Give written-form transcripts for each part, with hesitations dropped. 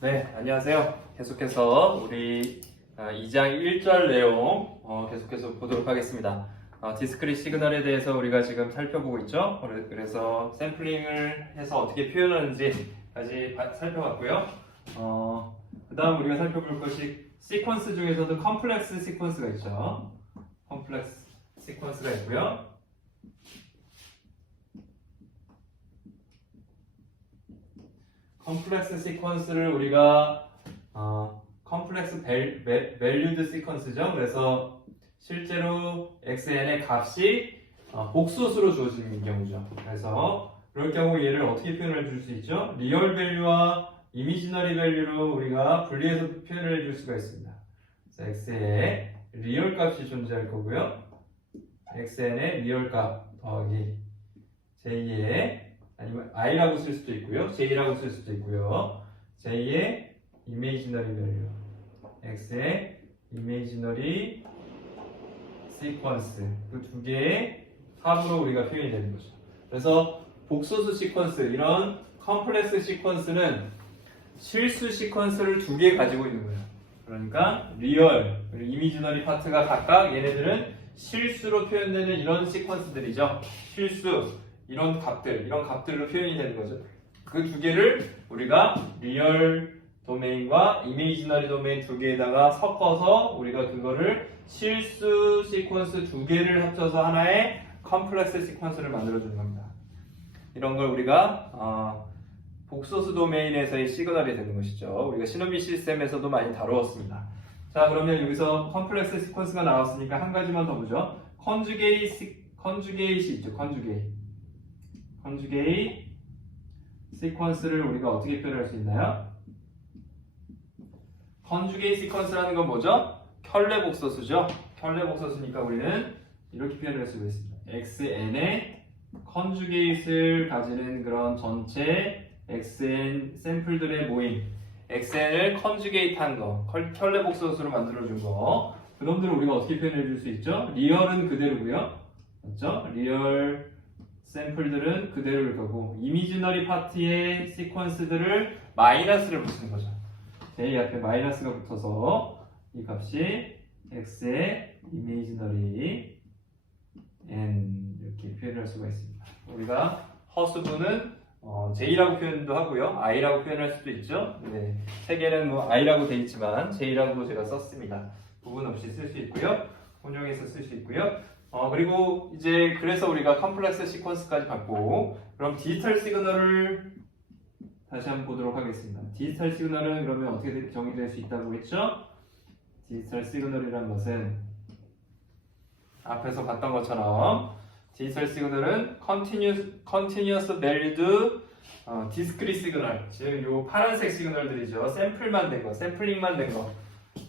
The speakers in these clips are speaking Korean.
네, 안녕하세요. 계속해서 우리 2장 1절 내용 계속해서 보도록 하겠습니다. 디스크릿 시그널에 대해서 우리가 지금 살펴보고 있죠. 그래서 샘플링을 해서 어떻게 표현하는지까지 살펴봤고요. 그 다음 우리가 살펴볼 것이 시퀀스 중에서도 컴플렉스 시퀀스가 있죠. 컴플렉스 시퀀스가 있고요. 컴플렉스 시퀀스를 우리가 컴플렉스 밸류드 시퀀스죠. 그래서 실제로 xn의 값이 복소수로 주어지는 경우죠. 그래서 그럴 경우 얘를 어떻게 표현해 줄 수 있죠? 리얼 밸류와 이미지너리 밸류로 우리가 분리해서 표현을 해줄 수가 있습니다. 그래서 x의 리얼 값이 존재할 거고요. xn의 리얼 값 더하기 j의 아니면 i라고 쓸 수도 있고요. j라고 쓸 수도 있고요. j의 imaginary value, x의 imaginary sequence 그 두 개의 합으로 우리가 표현이 되는 거죠. 그래서 복소수 시퀀스, 이런 컴플렉스 시퀀스는 실수 시퀀스를 두 개 가지고 있는 거예요. 그러니까 리얼, 그리고 이미지너리 파트가 각각 얘네들은 실수로 표현되는 이런 시퀀스들이죠. 실수, 이런 값들로 표현이 되는 거죠. 그 두 개를 우리가 리얼 도메인과 이미지너리 도메인 두 개에다가 섞어서 우리가 그거를 실수 시퀀스 두 개를 합쳐서 하나의 컴플렉스 시퀀스를 만들어주는 겁니다. 이런 걸 우리가 복소수 도메인에서의 시그널이 되는 것이죠. 우리가 시노비 시스템에서도 많이 다루었습니다. 자, 그러면 여기서 컴플렉스 시퀀스가 나왔으니까 한 가지만 더 보죠. 컨주게이트 있죠. 컨주게이트 시퀀스를 우리가 어떻게 표현할 수 있나요? 컨주게이트 시퀀스라는 건 뭐죠? 켤레 복소수죠. 켤레 복소수니까 우리는 이렇게 표현할 수가 있습니다. xn의 컨주게이트를 가지는 그런 전체 xn 샘플들의 모임, xn을 컨주게이트한 거, 켤레 복소수로 만들어준 거, 그놈들을 우리가 어떻게 표현해 줄 수 있죠? 리얼은 그대로고요. 맞죠? 리얼 샘플들은 그대로일 거고, 이미지너리 파트의 시퀀스들을 마이너스를 붙이는 거죠. j 앞에 마이너스가 붙어서 이 값이 x의 이미지너리 n 이렇게 표현할 수가 있습니다. 우리가 허수분은 j라고 표현도 하고요, i라고 표현할 수도 있죠. 네, 세 개는 뭐 i라고 돼 있지만 j라고 제가 썼습니다. 부분 없이 쓸 수 있고요, 혼용해서 쓸 수 있고요. 그리고 이제 그래서 우리가 컴플렉스 시퀀스까지 봤고, 그럼 디지털 시그널을 다시 한번 보도록 하겠습니다. 디지털 시그널은 그러면 어떻게 정의될 수 있다고 했죠? 디지털 시그널이란 것은 앞에서 봤던 것처럼 디지털 시그널은 continuous valued discrete 시그널, 즉 요 파란색 시그널들이죠. 샘플링만 된 거.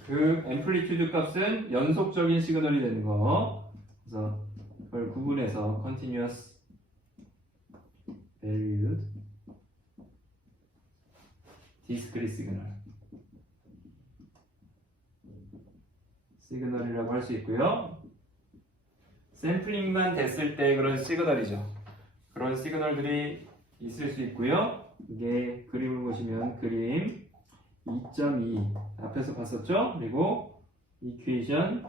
그 앰플리튜드 값은 연속적인 시그널이 되는 거. 그래서 그걸 구분해서 continuous valued discrete 시그널이라고 할 수 있고요. 샘플링만 됐을 때 그런 시그널이죠. 그런 시그널들이 있을 수 있고요. 이게 그림을 보시면 그림 2.2 앞에서 봤었죠? 그리고 이퀘이션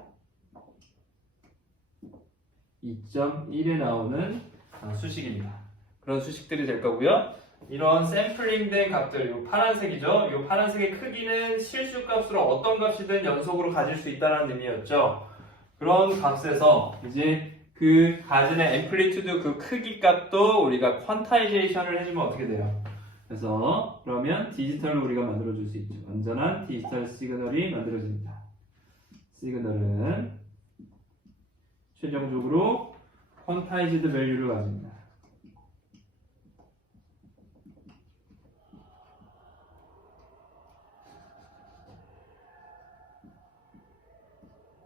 2.1에 나오는 수식입니다. 그런 수식들이 될 거고요. 이런 샘플링된 값들, 이 파란색이죠. 이 파란색의 크기는 실수값으로 어떤 값이든 연속으로 가질 수 있다는 의미였죠. 그런 값에서 이제 그 가지는 앰플리튜드 그 크기 값도 우리가 퀀타이제이션을 해주면 어떻게 돼요? 그래서 그러면 디지털로 우리가 만들어줄 수 있죠. 완전한 디지털 시그널이 만들어집니다. 시그널은 최종적으로 퀀타이즈드 밸류를 가집니다.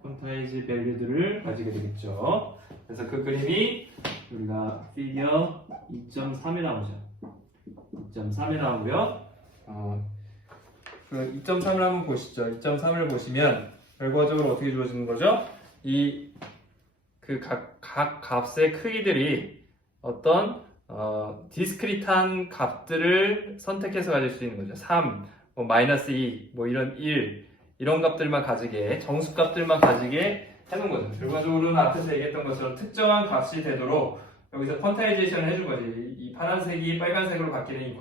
퀀타이즈 밸류들을 가지게 되겠죠. 그래서 그 그림이 우리가 피겨 2.3에 나오죠. 2.3에 나오고요. 그 2.3을 한번 보시죠. 2.3을 보시면 결과적으로 어떻게 주어지는 거죠? 이 그 각 값의 크기들이 어떤 디스크리트한 값들을 선택해서 가질 수 있는 거죠. 3, 뭐 마이너스 2, 뭐 이런 1 이런 값들만 가지게 정수 값들만 가지게 해놓은 거죠. 결과적으로는 앞에서 얘기했던 것처럼 특정한 값이 되도록 여기서 퀀타이제이션을 해준 거지. 이 파란색이 빨간색으로 바뀌는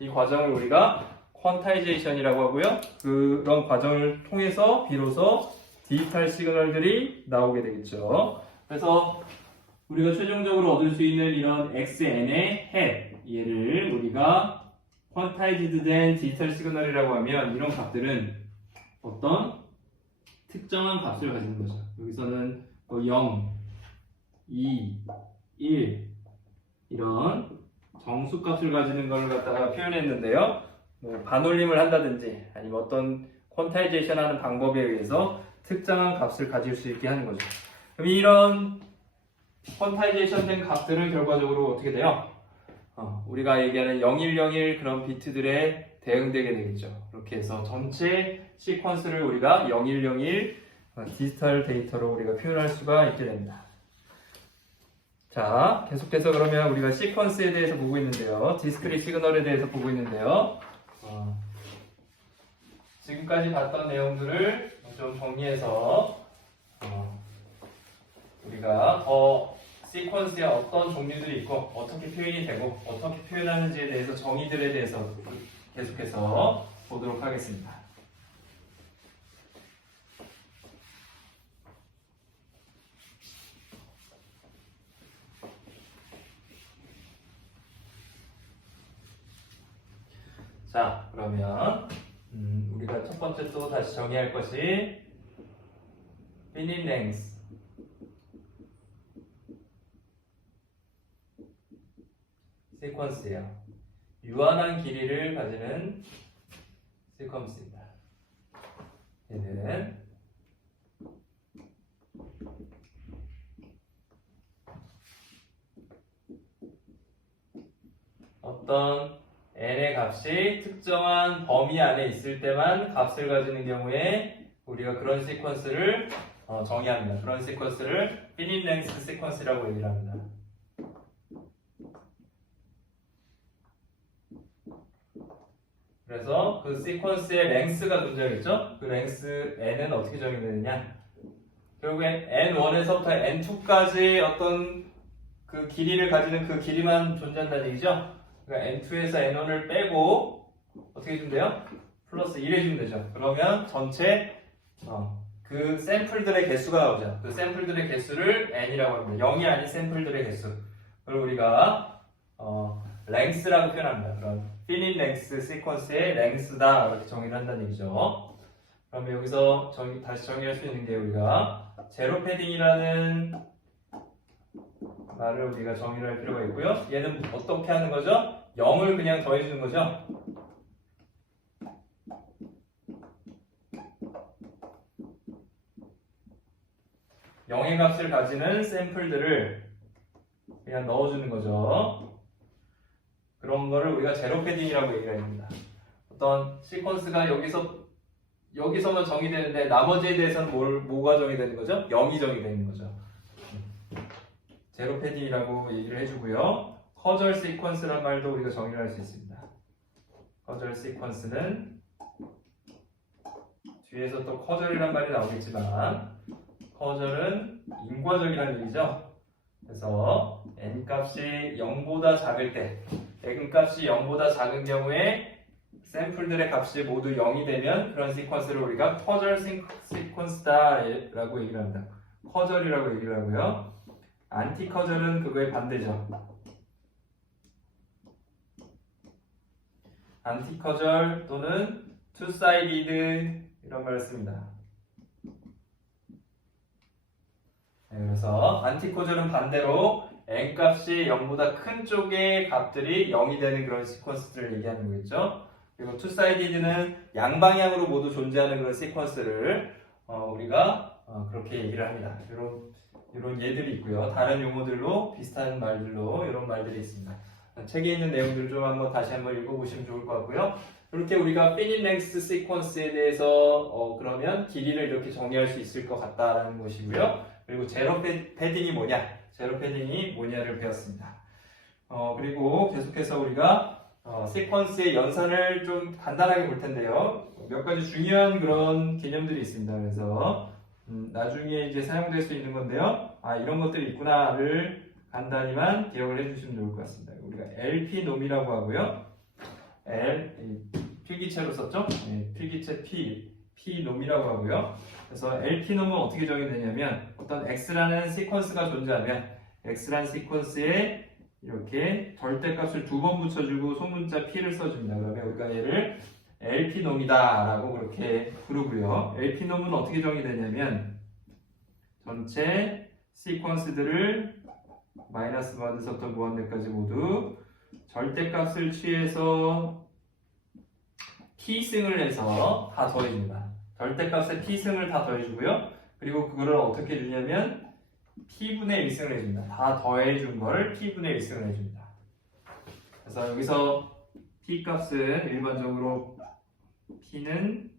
이 과정을 우리가 퀀타이제이션이라고 하고요. 그런 과정을 통해서 비로소 디지털 시그널들이 나오게 되겠죠. 그래서 우리가 최종적으로 얻을 수 있는 이런 xn의 햇 얘를 우리가 퀀타이즈드 된 디지털 시그널이라고 하면 이런 값들은 어떤 특정한 값을 가지는 거죠. 여기서는 뭐 0, 2, 1 이런 정수값을 가지는 걸 갖다가 표현했는데요. 뭐 반올림을 한다든지 아니면 어떤 퀀타이제이션 하는 방법에 의해서 특정한 값을 가질 수 있게 하는 거죠. 그럼 이런 퀀타이제이션 된 값들은 결과적으로 어떻게 돼요? 우리가 얘기하는 0101 그런 비트들에 대응되게 되겠죠. 그렇게 해서 전체 시퀀스를 우리가 0101 디지털 데이터로 우리가 표현할 수가 있게 됩니다. 자, 계속해서 그러면 우리가 시퀀스에 대해서 보고 있는데요. 디스크릿 시그널에 대해서 보고 있는데요. 지금까지 봤던 내용들을 좀 정리해서 우리가 더 시퀀스에 어떤 종류들이 있고 어떻게 표현이 되고 어떻게 표현하는지에 대해서 정의들에 대해서 계속해서 보도록 하겠습니다. 자, 그러면 우리가 첫 번째 또 다시 정의할 것이 finite length 시퀀스예요. 유한한 길이를 가지는 시퀀스입니다. 얘는 어떤 n의 값이 특정한 범위 안에 있을 때만 값을 가지는 경우에 우리가 그런 시퀀스를 정의합니다. 그런 시퀀스를 finite length 시퀀스라고 얘기를 합니다. 그래서 그 시퀀스의 랭스가 존재하겠죠? 그 랭스 n은 어떻게 정의되느냐? 결국엔 n1에서부터 n2까지 어떤 그 길이를 가지는 그 길이만 존재한다는 얘기죠? 그러니까 n2에서 n1을 빼고 어떻게 해주면 돼요? 플러스 1 해주면 되죠. 그러면 전체 그 샘플들의 개수가 나오죠. 그 샘플들의 개수를 n이라고 합니다. 0이 아닌 샘플들의 개수. 그걸 우리가 랭스라고 표현합니다. 그럼 finite length 시퀀스의 랭스다 이렇게 정의를 한다는 얘기죠. 그러면 여기서 다시 정의할 수 있는 게 우리가 제로 패딩이라는 말을 우리가 정의를 할 필요가 있고요. 얘는 어떻게 하는 거죠? 0을 그냥 더해주는 거죠. 영의 값을 가지는 샘플들을 그냥 넣어주는 거죠. 그런 거를 우리가 제로 패딩이라고 얘기를 합니다. 어떤 시퀀스가 여기서만 정의되는데 나머지에 대해서는 뭐가 정의되는 거죠? 0이 정의되는 거죠. 제로 패딩이라고 얘기를 해주고요. 커절 시퀀스란 말도 우리가 정의를 할 수 있습니다. 커절 시퀀스는 뒤에서 또 커절이란 말이 나오겠지만 커절은 인과적이라는 얘기죠. 그래서 n 값이 0보다 작을 때 n 값이 0보다 작은 경우에 샘플들의 값이 모두 0이 되면 그런 시퀀스를 우리가 커절 시퀀스다 라고 얘기를 합니다. 커절이라고 얘기를 하고요. 안티커절은 그거의 반대죠. 안티커절 또는 투사이디드 이런 말을 씁니다. 그래서 안티커절은 반대로 n 값이 0보다 큰 쪽의 값들이 0이 되는 그런 시퀀스들을 얘기하는 거겠죠. 그리고 투사이디드는 양방향으로 모두 존재하는 그런 시퀀스를 우리가 그렇게 얘기를 합니다. 이런 예들이 있고요. 다른 용어들로 비슷한 말들로 이런 말들이 있습니다. 책에 있는 내용들을 좀 다시 한번 읽어보시면 좋을 것 같고요. 이렇게 우리가 finite length 시퀀스에 대해서 그러면 길이를 이렇게 정의할 수 있을 것 같다라는 것이고요. 그리고 제로 패딩이 뭐냐? 제로 패딩이 뭐냐를 배웠습니다. 그리고 계속해서 우리가 시퀀스의 연산을 좀 간단하게 볼 텐데요. 몇 가지 중요한 그런 개념들이 있습니다. 그래서 나중에 이제 사용될 수 있는 건데요. 이런 것들이 있구나를 간단히만 기억을 해주시면 좋을 것 같습니다. 우리가 LP놈이라고 하고요. 필기체로 썼죠? 네, 필기체 P놈이라고 하고요. 그래서 LP놈은 어떻게 정의되냐면 어떤 X라는 시퀀스가 존재하면 X라는 시퀀스에 이렇게 절대값을 2번 붙여주고 소문자 P를 써줍니다. 그러면 우리가 얘를 LP놈이다 라고 그렇게 부르고요. LP놈은 어떻게 정의되냐면 전체 시퀀스들을 마이너스 무한대서부터 무한대까지 모두 절대값을 취해서 P승을 해서 다 더해줍니다. 절대값에 P승을 다 더해주고요. 그리고 그거를 어떻게 해주냐면 P분의 1승을 해줍니다. 다 더해준 걸 P분의 1승을 해줍니다. 그래서 여기서 P 값은 일반적으로 P는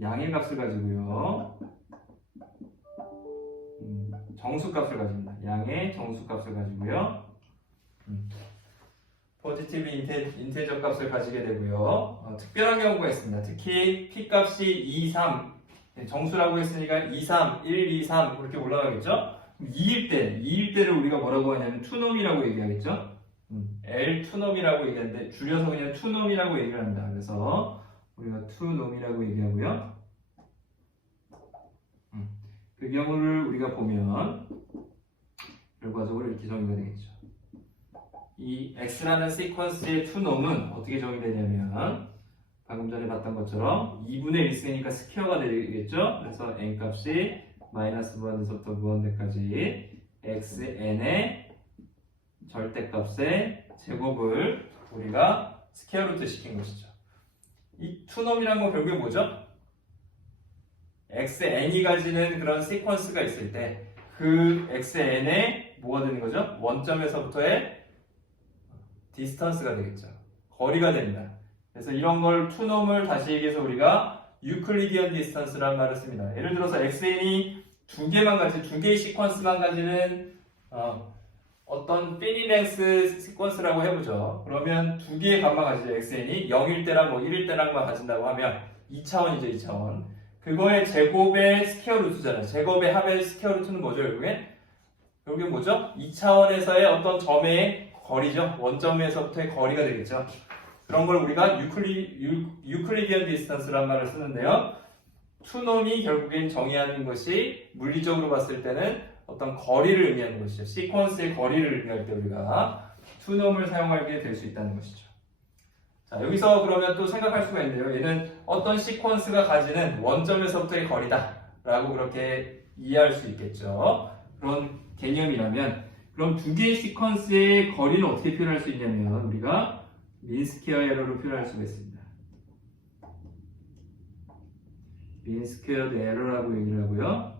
양의 값을 가지고요. 정수값을 가집니다. 양의 정수값을 가지고요. 포지티브 인테저 값을 가지게 되고요. 특별한 경우가 있습니다. 특히 P 값이 2, 3 정수라고 했으니까 2, 3, 1, 2, 3 그렇게 올라가겠죠? 2일 때를 우리가 뭐라고 하냐면 투놈이라고 얘기하겠죠? L2놈이라고 얘기하는데 줄여서 그냥 투놈이라고 얘기를 합니다. 그래서 우리가 투놈이라고 얘기하고요. 그 경우를 우리가 보면 결과적으로 이렇게 정의가 되겠죠. 이 X라는 시퀀스의 투놈은 어떻게 정의되냐면 방금 전에 봤던 것처럼 2분의 1승이니까 스퀘어가 되겠죠. 그래서 n값이 마이너스 무한대서부터 무한대까지 xn의 절대값의 제곱을 우리가 스퀘어루트 시킨 것이죠. 이 투놈이란 건 결국에 뭐죠? xn이 가지는 그런 시퀀스가 있을 때 그 xn에 뭐가 되는 거죠? 원점에서부터의 디스턴스가 되겠죠. 거리가 됩니다. 그래서 이런 걸 투놈을 다시 얘기해서 우리가 유클리디언 디스턴스라는 말을 씁니다. 예를 들어서 xn이 두 개의 시퀀스만 가지는 어떤 피니랭스 시퀀스라고 해보죠. 그러면 두 개의 값만 가지죠. xn이 0일 때랑 1일 때랑만 가진다고 하면 2차원이죠. 2차원. 그거의 제곱의 스퀘어 루트잖아요. 제곱의 합의 스퀘어 루트는 뭐죠? 결국에 뭐죠? 2차원에서의 어떤 점의 거리죠. 원점에서부터의 거리가 되겠죠. 그런 걸 우리가 유클리디언 디스턴스라는 말을 쓰는데요. 투놈이 결국엔 정의하는 것이 물리적으로 봤을 때는 어떤 거리를 의미하는 것이죠. 시퀀스의 거리를 의미할 때 우리가 투놈을 사용하게 될 수 있다는 것이죠. 자, 여기서 그러면 또 생각할 수가 있는데요. 얘는 어떤 시퀀스가 가지는 원점에서부터의 거리다 라고 그렇게 이해할 수 있겠죠. 그런 개념이라면 그럼 두 개의 시퀀스의 거리는 어떻게 표현할 수 있냐면 우리가 민스퀘어 에러로 표현할 수가 있습니다. 민스퀘어드 에러라고 얘기를 하고요.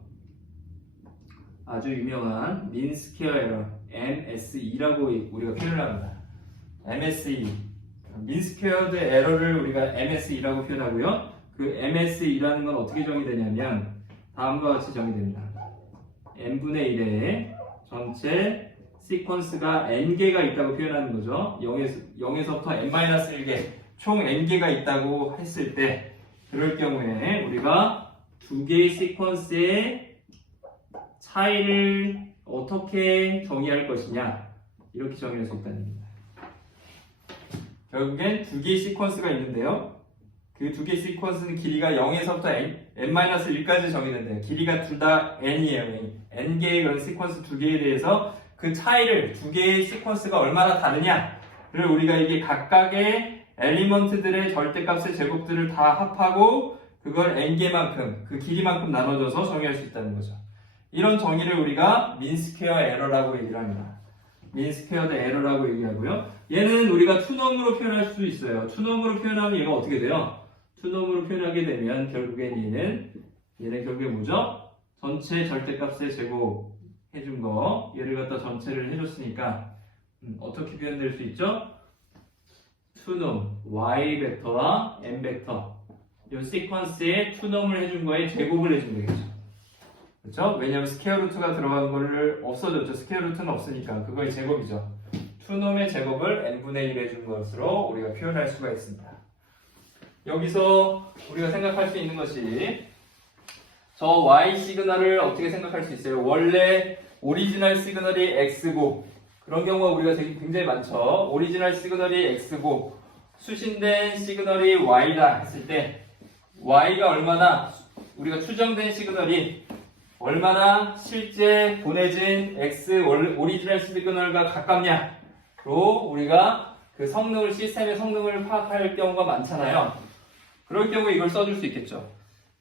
아주 유명한 민스퀘어 에러 MSE라고 우리가 표현을 합니다. MSE 민스퀘어드 에러를 우리가 MSE라고 표현하고요. 그 MSE라는 건 어떻게 정의되냐면 다음과 같이 정의됩니다. n분의 1의 전체 시퀀스가 n개가 있다고 표현하는 거죠. 0에서부터 n-1개 총 n개가 있다고 했을 때 그럴 경우에 우리가 두 개의 시퀀스의 차이를 어떻게 정의할 것이냐 이렇게 정의할 수 있다는 겁니다. 결국엔 두 개의 시퀀스가 있는데요. 그 두 개의 시퀀스는 길이가 0에서부터 n-1까지 정의된대요. 길이가 둘 다 n이에요. n개의 그런 시퀀스 두 개에 대해서 그 차이를 두 개의 시퀀스가 얼마나 다르냐를 우리가 이게 각각의 엘리먼트들의 절대값의 제곱들을 다 합하고 그걸 n개만큼 그 길이만큼 나눠줘서 정의할 수 있다는 거죠. 이런 정의를 우리가 민스퀘어 에러라고 얘기를 합니다. 민스퀘어드 에러라고 얘기하고요. 얘는 우리가 투놈으로 표현할 수 있어요. 투놈으로 표현하면 얘가 어떻게 돼요? 투놈으로 표현하게 되면 결국엔 얘는 결국에 뭐죠? 전체 절대값의 제곱 해준 거 얘를 갖다 전체를 해줬으니까 어떻게 표현될 수 있죠? 투놈 y 벡터와 n 벡터 이 시퀀스에 투놈을 해준 거에 제곱을 해주면 되겠죠. 그렇죠? 왜냐하면 스퀘어 루트가 들어간 거를 없어졌죠. 스퀘어 루트는 없으니까 그거의 제곱이죠. 수놈의 제곱을 n분의 1 해준 것으로 우리가 표현할 수가 있습니다. 여기서 우리가 생각할 수 있는 것이 저 y 시그널을 어떻게 생각할 수 있어요? 원래 오리지널 시그널이 x고 그런 경우가 우리가 굉장히 많죠. 오리지널 시그널이 x고 수신된 시그널이 y다 했을 때 y가 얼마나 우리가 추정된 시그널이 얼마나 실제 보내진 x 오리지널 시그널과 가깝냐로 우리가 그 성능을 시스템의 성능을 파악할 경우가 많잖아요. 그럴 경우에 이걸 써줄 수 있겠죠.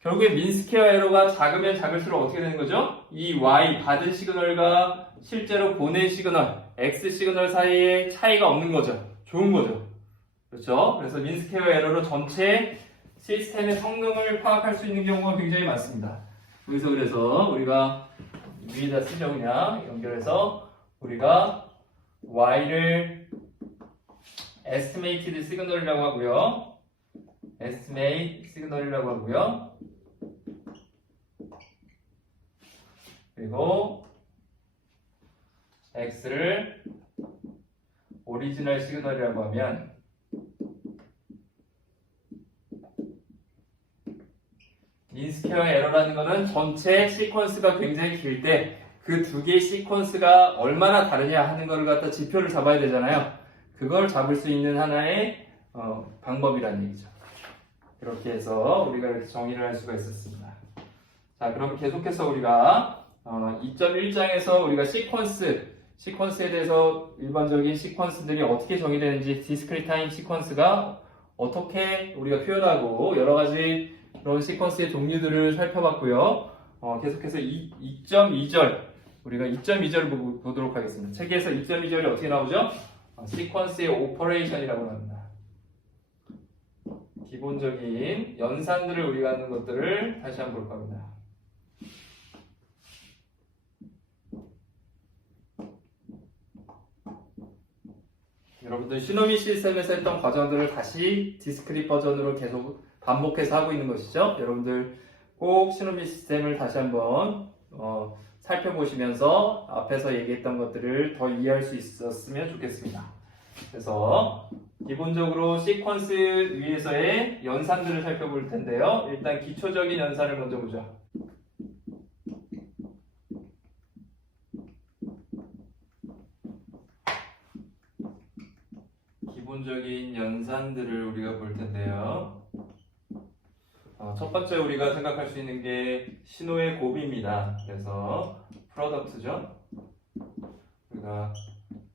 결국에 민스퀘어 에러가 작으면 작을수록 어떻게 되는 거죠? 이 y 받은 시그널과 실제로 보낸 시그널 x 시그널 사이에 차이가 없는 거죠. 좋은 거죠. 그렇죠? 그래서 민스퀘어 에러로 전체 시스템의 성능을 파악할 수 있는 경우가 굉장히 많습니다. 여기서 그래서 우리가 위에다 쓰죠. 그냥 연결해서 우리가 y를 estimated 시그널이라고 하고요. estimate 시그널이라고 하고요. 그리고 x를 오리지널 시그널이라고 하면 민스퀘어 에러라는 것은 전체 시퀀스가 굉장히 길 때 그 두 개의 시퀀스가 얼마나 다르냐 하는 것을 갖다 지표를 잡아야 되잖아요. 그걸 잡을 수 있는 하나의 방법이라는 얘기죠. 이렇게 해서 우리가 이렇게 정의를 할 수가 있었습니다. 자, 그럼 계속해서 우리가 2.1장에서 우리가 시퀀스에 대해서 일반적인 시퀀스들이 어떻게 정의되는지 디스크리트 타임 시퀀스가 어떻게 우리가 표현하고 여러 가지 그런 시퀀스의 종류들을 살펴봤고요. 계속해서 2.2절 우리가 2.2절을 보도록 하겠습니다. 책에서 2.2절이 어떻게 나오죠? 시퀀스의 오퍼레이션이라고 합니다. 기본적인 연산들을 우리가 하는 것들을 다시 한번 볼 겁니다. 여러분들 시노미 시스템에서 했던 과정들을 다시 디스크릿 버전으로 계속 반복해서 하고 있는 것이죠. 여러분들 꼭 시노미 시스템을 다시 한번 살펴보시면서 앞에서 얘기했던 것들을 더 이해할 수 있었으면 좋겠습니다. 그래서 기본적으로 시퀀스 위에서의 연산들을 살펴볼 텐데요. 일단 기초적인 연산을 먼저 보죠. 기본적인 연산들을 우리가 볼 텐데요. 첫 번째 우리가 생각할 수 있는 게 신호의 곱입니다. 그래서 프로덕트죠. 우리가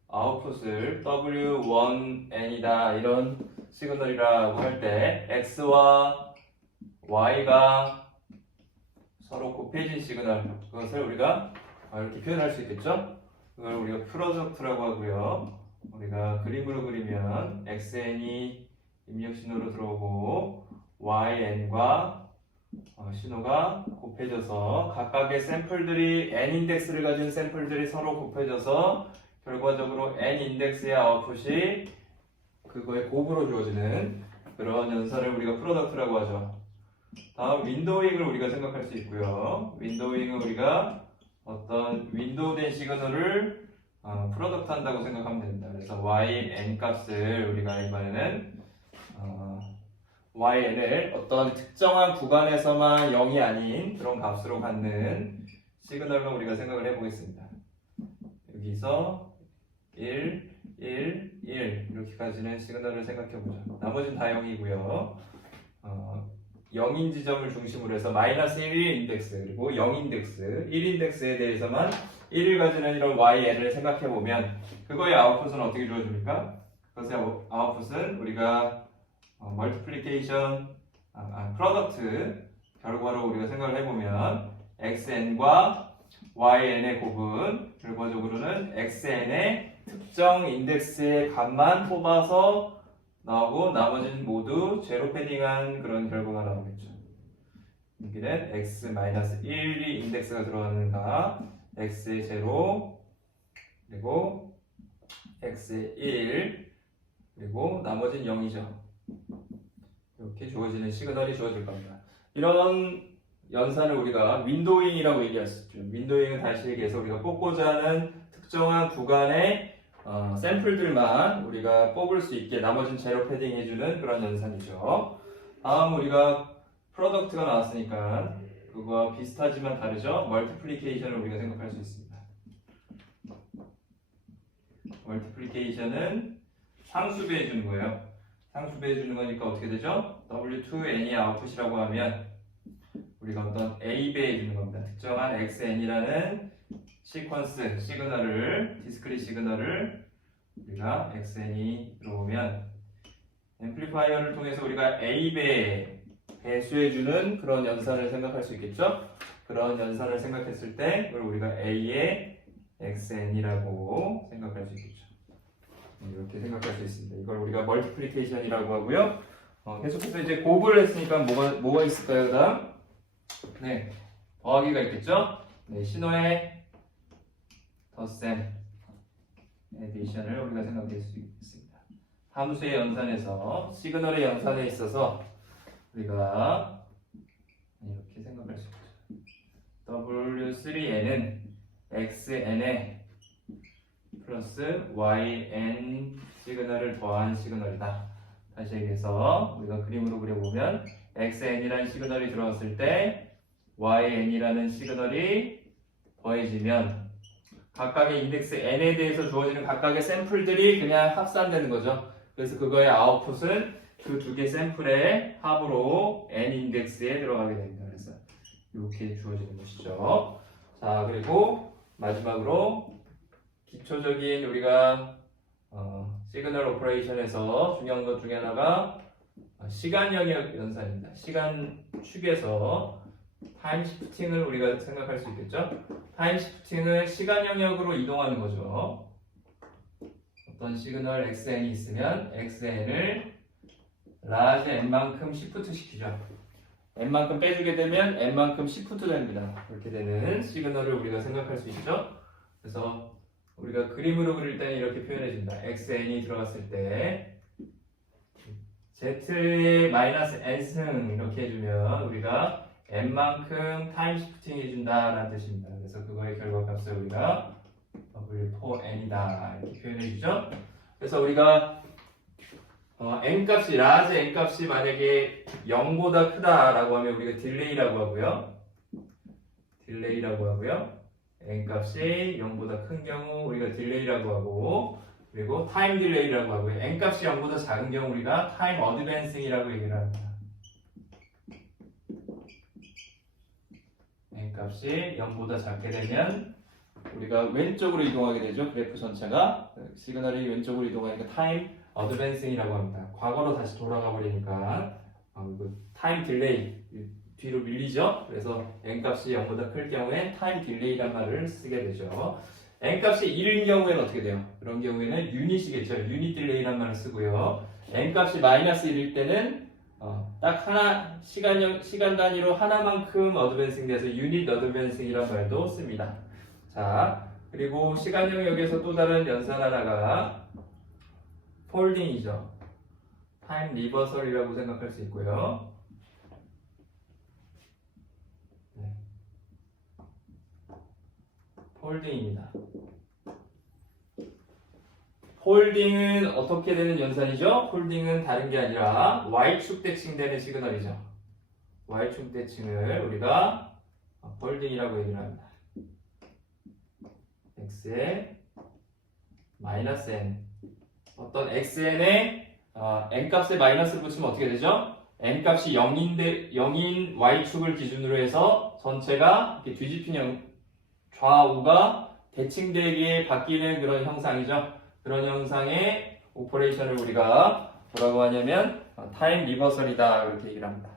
아웃풋을 W1N이다 이런 시그널이라고 할 때 X와 Y가 서로 곱해진 시그널 그것을 우리가 이렇게 표현할 수 있겠죠. 그걸 우리가 프로덕트라고 하고요. 우리가 그림으로 그리면 XN이 입력 신호로 들어오고 YN과 신호가 곱해져서 각각의 샘플들이 N 인덱스를 가진 샘플들이 서로 곱해져서 결과적으로 N 인덱스의 아웃풋이 그거의 곱으로 주어지는 그런 연산을 우리가 프로덕트라고 하죠. 다음 윈도잉을 우리가 생각할 수 있고요. 윈도잉은 우리가 어떤 윈도우된 시그널을 프로덕트 한다고 생각하면 됩니다. 그래서 yn 값을 우리가 이번에는 yn을 어떤 특정한 구간에서만 0이 아닌 그런 값으로 갖는 시그널로 우리가 생각을 해보겠습니다. 여기서 1, 1, 1 이렇게까지는 시그널을 생각해보죠. 나머지는 다 0이고요. 0인 지점을 중심으로 해서 마이너스 1 인덱스 그리고 0 인덱스 1 인덱스에 대해서만 1을 가지는 이런 YN을 생각해보면 그거의 아웃풋은 어떻게 주어집니까? 그것의 아웃풋은 우리가 멀티플리케이션 프로덕트 결과로 우리가 생각을 해보면 XN과 YN의 곱은 결과적으로는 XN의 특정 인덱스의 값만 뽑아서 나오고 나머지는 모두 제로 패딩한 그런 결과가 나오겠죠. 여기는 X-1이 인덱스가 들어가는가 X의 제로 그리고 X의 1 그리고 나머지는 0이죠. 이렇게 주어지는 시그널이 주어질 겁니다. 이런 연산을 우리가 윈도잉이라고 얘기할 수 있죠. 윈도잉은 다시 얘기해서 우리가 뽑고자 하는 특정한 구간의 샘플들만 우리가 뽑을 수 있게 나머지는 제로 패딩 해주는 그런 연산이죠. 다음 우리가 프로덕트가 나왔으니까 그거와 비슷하지만 다르죠. 멀티플리케이션을 우리가 생각할 수 있습니다. 멀티플리케이션은 상수배해 주는 거예요. 상수배해 주는 거니까 어떻게 되죠? W2n이 아웃풋이라고 하면 우리가 어떤 A 배해 주는 겁니다. 특정한 XN이라는 시퀀스 시그널을 디스크릿 시그널을 우리가 XN이 들어오면 앰플리파이어를 통해서 우리가 A 배 배수해 주는 그런 연산을 생각할 수 있겠죠? 그런 연산을 생각했을 때 그걸 우리가 A의 XN이라고 생각할 수 있겠죠. 이렇게 생각할 수 있습니다. 이걸 우리가 멀티플리케이션이라고 하고요. 계속해서 이제 곱을 했으니까 뭐가 있을까요? 그다음 네, 더하기가 있겠죠? 네, 신호의 덧셈 에디션을 우리가 생각할 수 있습니다. 함수의 연산에서 시그널의 연산에 있어서 우리가 이렇게 생각할 수 있죠. W3n은 xn에 플러스 yn 시그널을 더한 시그널이다. 다시 얘기해서 우리가 그림으로 그려보면 xn이라는 시그널이 들어왔을 때 yn이라는 시그널이 더해지면 각각의 인덱스 n에 대해서 주어지는 각각의 샘플들이 그냥 합산되는 거죠. 그래서 그거의 아웃풋은 그 두 개 샘플의 합으로 n 인덱스에 들어가게 됩니다. 그래서 이렇게 주어지는 것이죠. 자, 그리고 마지막으로 기초적인 우리가 시그널 오퍼레이션에서 중요한 것 중에 하나가 시간 영역 연산입니다. 시간 축에서 타임 시프팅을 우리가 생각할 수 있겠죠? 타임 시프팅은 시간 영역으로 이동하는 거죠. 어떤 시그널 xn이 있으면 xn을 large n만큼 시프트 시키죠. n만큼 빼주게 되면 n만큼 시프트 됩니다. 그렇게 되는 시그널을 우리가 생각할 수 있죠. 그래서 우리가 그림으로 그릴 때는 이렇게 표현해줍니다. xn이 들어갔을 때 z의 마이너스 n승 이렇게 해주면 우리가 n만큼 타임 시프팅 해준다라는 뜻입니다. 그래서 그거의 결과값을 우리가 W4n이다 이렇게 표현해주죠. 그래서 우리가 n값이 large n값이 만약에 0보다 크다라고 하면 우리가 딜레이라고 하고요. n값이 0보다 큰 경우 우리가 딜레이라고 하고 그리고 타임 딜레이라고 하고요. n값이 0보다 작은 경우 우리가 타임 어드밴싱이라고 얘기를 합니다. n값이 0보다 작게 되면 우리가 왼쪽으로 이동하게 되죠. 그래프 전체가 시그널이 왼쪽으로 이동하니까 타임 어드밴싱이라고 합니다. 과거로 다시 돌아가 버리니까 타임 딜레이 뒤로 밀리죠. 그래서 n값이 0보다 클 경우에 타임 딜레이란 말을 쓰게 되죠. n값이 1인 경우에는 어떻게 돼요? 그런 경우에는 유닛이겠죠. 유닛 딜레이란 말을 쓰고요. n값이 마이너스 1일 때는 딱 하나 시간 단위로 하나만큼 어드밴싱 돼서 유닛 어드밴싱이란 말도 씁니다. 자, 그리고 시간 영역에서 또 다른 연산 하나가 폴딩이죠. 타임 리버설이라고 생각할 수 있고요. 네. 폴딩입니다. 폴딩은 어떻게 되는 연산이죠? 폴딩은 다른 게 아니라 Y축 대칭되는 시그널이죠. Y축 대칭을 우리가 폴딩이라고 얘기를 합니다. X에 마이너스 N 어떤 XN에 N값에 마이너스를 붙이면 어떻게 되죠? N값이 0인 Y축을 기준으로 해서 전체가 이렇게 뒤집힌 좌우가 대칭되게 바뀌는 그런 형상이죠. 그런 형상의 오퍼레이션을 우리가 뭐라고 하냐면 타임 리버설이다 이렇게 얘기를 합니다.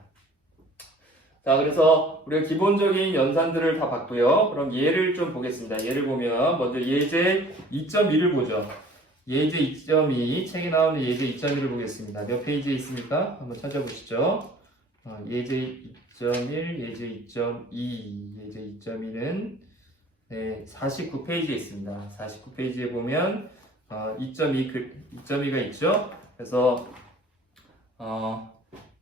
자, 그래서 우리가 기본적인 연산들을 다 봤고요. 그럼 예를 좀 보겠습니다. 예를 보면 먼저 예제 2.2를 보죠. 예제 2.2 책에 나오는 예제 2.1을 보겠습니다. 몇 페이지에 있습니까? 한번 찾아보시죠. 예제 2.1, 예제 2.2, 예제 2.2는 네, 49페이지에 있습니다. 49페이지에 보면 2.2가 있죠. 그래서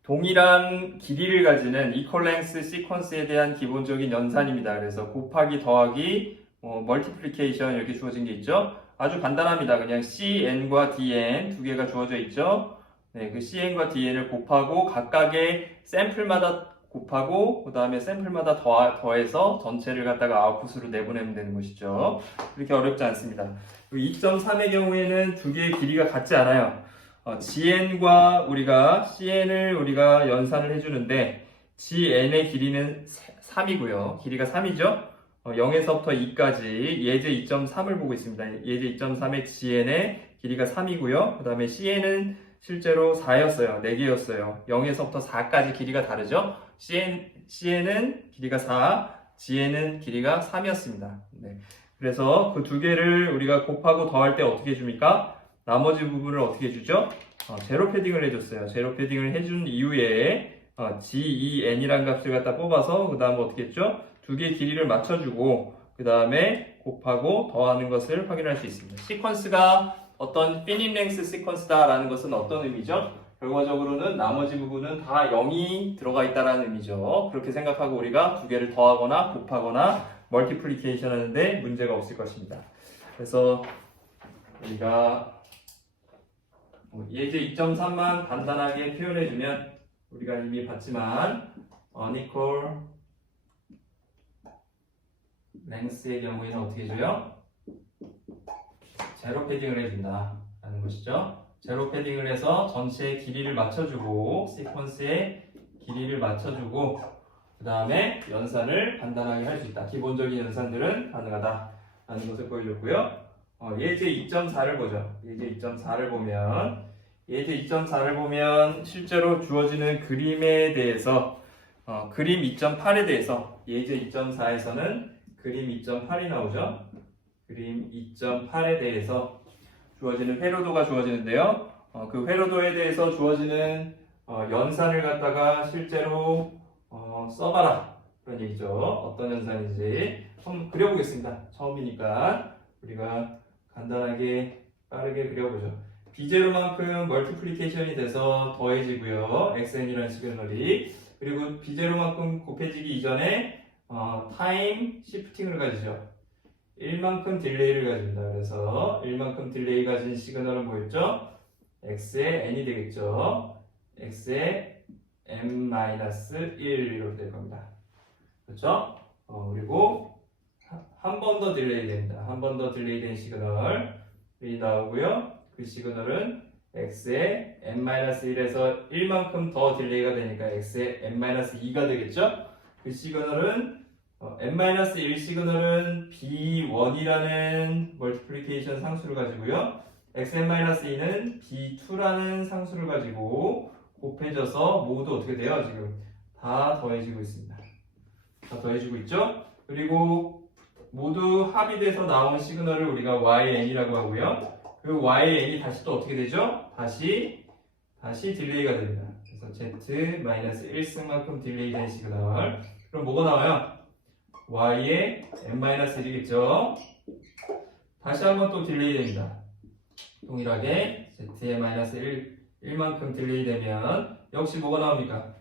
동일한 길이를 가지는 이퀄랭스 시퀀스에 대한 기본적인 연산입니다. 그래서 곱하기, 더하기, 멀티플리케이션 이렇게 주어진 게 있죠. 아주 간단합니다. 그냥 cn과 dn 두 개가 주어져 있죠. 네, 그 cn과 dn을 곱하고 각각의 샘플마다 곱하고 그 다음에 샘플마다 더해서 전체를 갖다가 아웃풋으로 내보내면 되는 것이죠. 그렇게 어렵지 않습니다. 2.3의 경우에는 두 개의 길이가 같지 않아요. GN과 우리가 CN을 우리가 연산을 해주는데 GN의 길이는 3이고요. 길이가 3이죠. 0에서부터 2까지 예제 2.3을 보고 있습니다. 예제 2.3의 GN의 길이가 3이고요. 그 다음에 CN은 실제로 4였어요. 4개였어요. 0에서부터 4까지 길이가 다르죠. CN은 길이가 4, GN은 길이가 3이었습니다. 네. 그래서 그 두 개를 우리가 곱하고 더할 때 어떻게 해줍니까? 나머지 부분을 어떻게 해주죠? 제로 패딩을 해줬어요. 제로 패딩을 해준 이후에 GEN이라는 값을 갖다 뽑아서 그 다음 어떻게 했죠? 두 개의 길이를 맞춰주고 그 다음에 곱하고 더하는 것을 확인할 수 있습니다. 시퀀스가 어떤 피닛 랭스 시퀀스다라는 것은 어떤 의미죠? 결과적으로는 나머지 부분은 다 0이 들어가 있다는 의미죠. 그렇게 생각하고 우리가 두 개를 더하거나 곱하거나 멀티플리케이션 하는데 문제가 없을 것입니다. 그래서 우리가 예제 2.3만 간단하게 표현해주면 우리가 이미 봤지만 unequal length의 경우에는 어떻게 해줘요? 제로 패딩을 해준다 라는 것이죠. 제로 패딩을 해서 전체의 길이를 맞춰주고 시퀀스의 길이를 맞춰주고 그 다음에 연산을 간단하게 할 수 있다. 기본적인 연산들은 가능하다 라는 것을 보여줬고요. 예제 2.4를 보죠. 예제 2.4를 보면 실제로 주어지는 그림에 대해서 그림 2.8에 대해서 예제 2.4에서는 그림 2.8이 나오죠. 그림 2.8에 대해서 주어지는 회로도가 주어지는데요. 그 회로도에 대해서 주어지는 연산을 갖다가 실제로 써봐라 그런 얘기죠. 어떤 연산인지 한번 그려보겠습니다. 처음이니까 우리가 간단하게 빠르게 그려보죠. 비제로만큼 멀티플리케이션이 돼서 더해지고요. xn이라는 시그널이 그리고 비제로만큼 곱해지기 이전에 타임 시프팅을 가지죠. 1만큼 딜레이를 가집니다. 그래서 1만큼 딜레이 가진 시그널은 뭐였죠? x의 n이 되겠죠. x의 n-1 이렇게 될 겁니다. 그렇죠? 그리고 한 번 더 딜레이 됩니다. 한 번 더 딜레이 된 시그널이 나오고요. 그 시그널은 x의 n-1에서 1만큼 더 딜레이가 되니까 x의 n-2가 되겠죠? 그 시그널은 n-1 시그널은 b1이라는 멀티플리케이션 상수를 가지고요. xn-2는 b2라는 상수를 가지고 곱해져서 모두 어떻게 돼요? 지금 다 더해지고 있습니다. 다 더해지고 있죠? 그리고 모두 합이 돼서 나온 시그널을 우리가 yn이라고 하고요. 그 yn이 다시 또 어떻게 되죠? 다시 딜레이가 됩니다. 그래서 z-1승만큼 딜레이 된 시그널. 그럼 뭐가 나와요? y의 n-1이겠죠? 다시 한번 또 딜레이 됩니다. 동일하게 z의 -1만큼 딜레이 되면 역시 뭐가 나옵니까?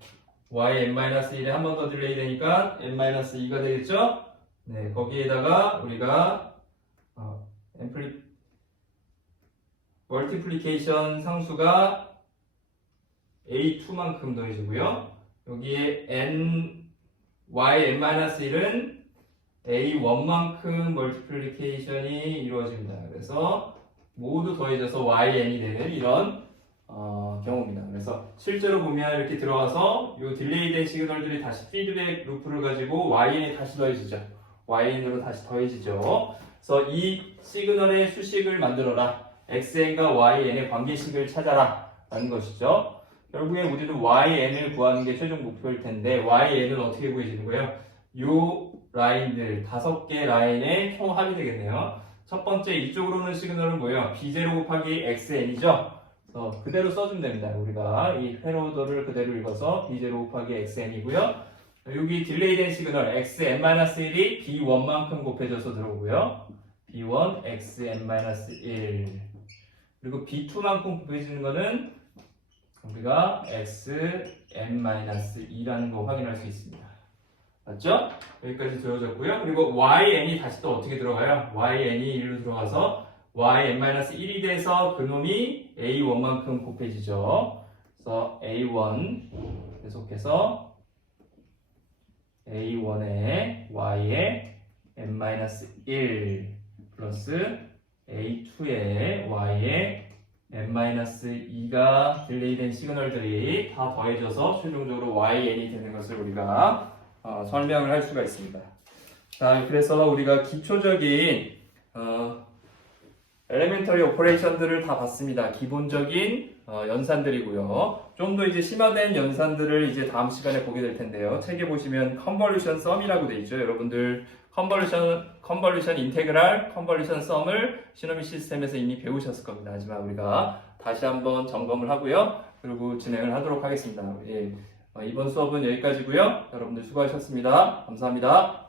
y n-1에 한 번 더 딜레이 되니까 n-2가 되겠죠? 네, 거기에다가 우리가 멀티플리케이션 상수가 a2만큼 더해지고요. 여기에 y n-1은 a1만큼 멀티플리케이션이 이루어집니다. 그래서 모두 더해져서 yn이 되는 이런 경우입니다. 그래서 실제로 보면 이렇게 들어가서 이 딜레이된 시그널들이 다시 피드백 루프를 가지고 yn이 다시 더해지죠. yn으로 다시 더해지죠. 그래서 이 시그널의 수식을 만들어라. xn과 yn의 관계식을 찾아라 라는 것이죠. 결국에 우리는 yn을 구하는 게 최종 목표일 텐데 yn은 어떻게 구해지는 거예요? 이 라인들 5개 라인의 총합이 되겠네요. 첫 번째 이쪽으로는 시그널은 뭐예요? b0 곱하기 xn이죠. 그래서 그대로 써주면 됩니다. 우리가 이 회로도를 그대로 읽어서 b0 곱하기 xn이고요. 여기 딜레이된 시그널 xn-1이 b1만큼 곱해져서 들어오고요. b1 xn-1 그리고 b2만큼 곱해지는 거는 우리가 xn-2라는 거 확인할 수 있습니다. 맞죠? 여기까지 들어졌고요. 그리고 yn이 다시 또 어떻게 들어가요? yn이 1로 들어가서 y n-1이 돼서 그놈이 a1만큼 곱해지죠. 그래서 a1 계속해서 a1에 y에 n-1 플러스 a2에 y에 n-2가 딜레이된 시그널들이 다 더해져서 최종적으로yn이 되는 것을 우리가 설명을 할 수가 있습니다. 자, 그래서 우리가 기초적인 엘레멘터리 오퍼레이션들을 다 봤습니다. 기본적인 연산들이고요. 좀 더 이제 심화된 연산들을 이제 다음 시간에 보게 될 텐데요. 책에 보시면 컨볼루션 썸이라고 돼 있죠. 여러분들 컨볼루션 인테그랄, 컨볼루션 썸을 시노미 시스템에서 이미 배우셨을 겁니다. 하지만 우리가 다시 한번 점검을 하고요. 그리고 진행을 하도록 하겠습니다. 예, 이번 수업은 여기까지고요. 여러분들 수고하셨습니다. 감사합니다.